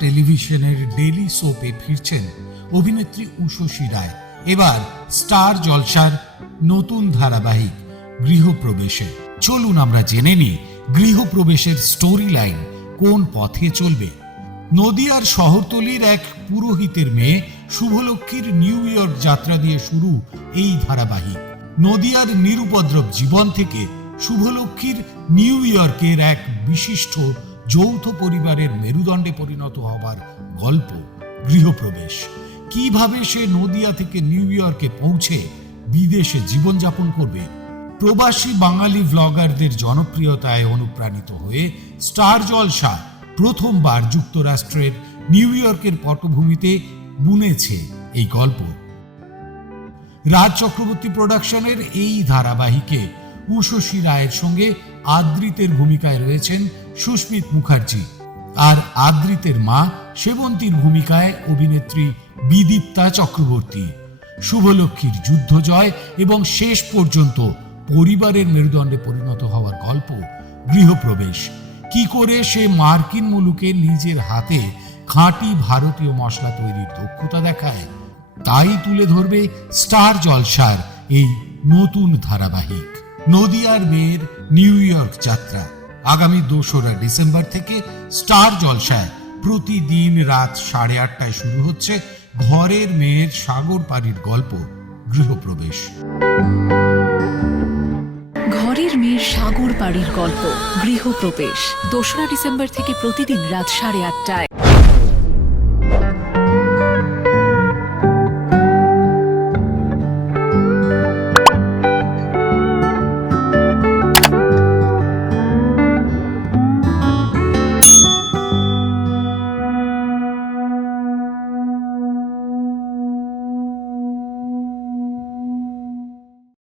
টেলিভিশনের ডেলি সোপে ফিরছেন অভিনেত্রী উষসী রায়। এবার স্টার জলসার নতুন ধারাবাহিক গৃহপ্রবেশে। চলুন আমরা জেনে নিই গৃহপ্রবেশের স্টোরি লাইন কোন পথে চলবে। নদিয়ার শহরতলির এক পুরোহিতের মেয়ে শুভলক্ষীর নিউ ইয়র্ক যাত্রা দিয়ে শুরু এই ধারাবাহিক। নদিয়ার নিরুপদ্রব জীবন থেকে শুভলক্ষীর নিউ ইয়র্কের এক বিশিষ্ট যৌথ পরিবারের মেরুদণ্ডে পরিণত হবার গল্প গৃহপ্রবেশ। কীভাবে সে নদিয়া থেকে নিউ ইয়র্কে পৌঁছে বিদেশে জীবনযাপন করবে? প্রবাসী বাঙালি ভ্লগারদের জনপ্রিয়তায় অনুপ্রাণিত হয়ে স্টার জলসা প্রথমবার যুক্তরাষ্ট্রের নিউ ইয়র্কের পটভূমিতে বুনেছে এই গল্প। রাজ চক্রবর্তী প্রোডাকশনের এই ধারাবাহিকে উষসী রায়ের সঙ্গে আদ্রিতের ভূমিকায় রয়েছেন সুস্মিত মুখার্জি আর আদ্রিতের মা সেবন্তীর ভূমিকায় অভিনেত্রী বিদীপ্তা চক্রবর্তী। শুভলক্ষ্মীর যুদ্ধ জয় এবং শেষ পর্যন্ত পরিবারের মেরুদণ্ডে পরিণত হওয়ার গল্প, গৃহপ্রবেশ। কি করে সে মার্কিন মুলুকে নিজের হাতে খাঁটি ভারতীয় মশলা তৈরির দক্ষতা দেখায়, তাই তুলে ধরবে স্টার জলসার এই নতুন ধারাবাহিক। নদিয়ার মেয়ের নিউ ইয়র্ক যাত্রা। আগামী দোসরা ডিসেম্বর থেকে স্টার জলসায় প্রতিদিন রাত সাড়ে আটটায় শুরু হচ্ছে ঘরের মেয়ের সাগর পাড়ির গল্প, গৃহপ্রবেশ। ঘরের মেয়ের সাগর পাড়ির গল্প, গৃহপ্রবেশ। দোসরা ডিসেম্বর থেকে প্রতিদিন রাত সাড়ে আটটায়।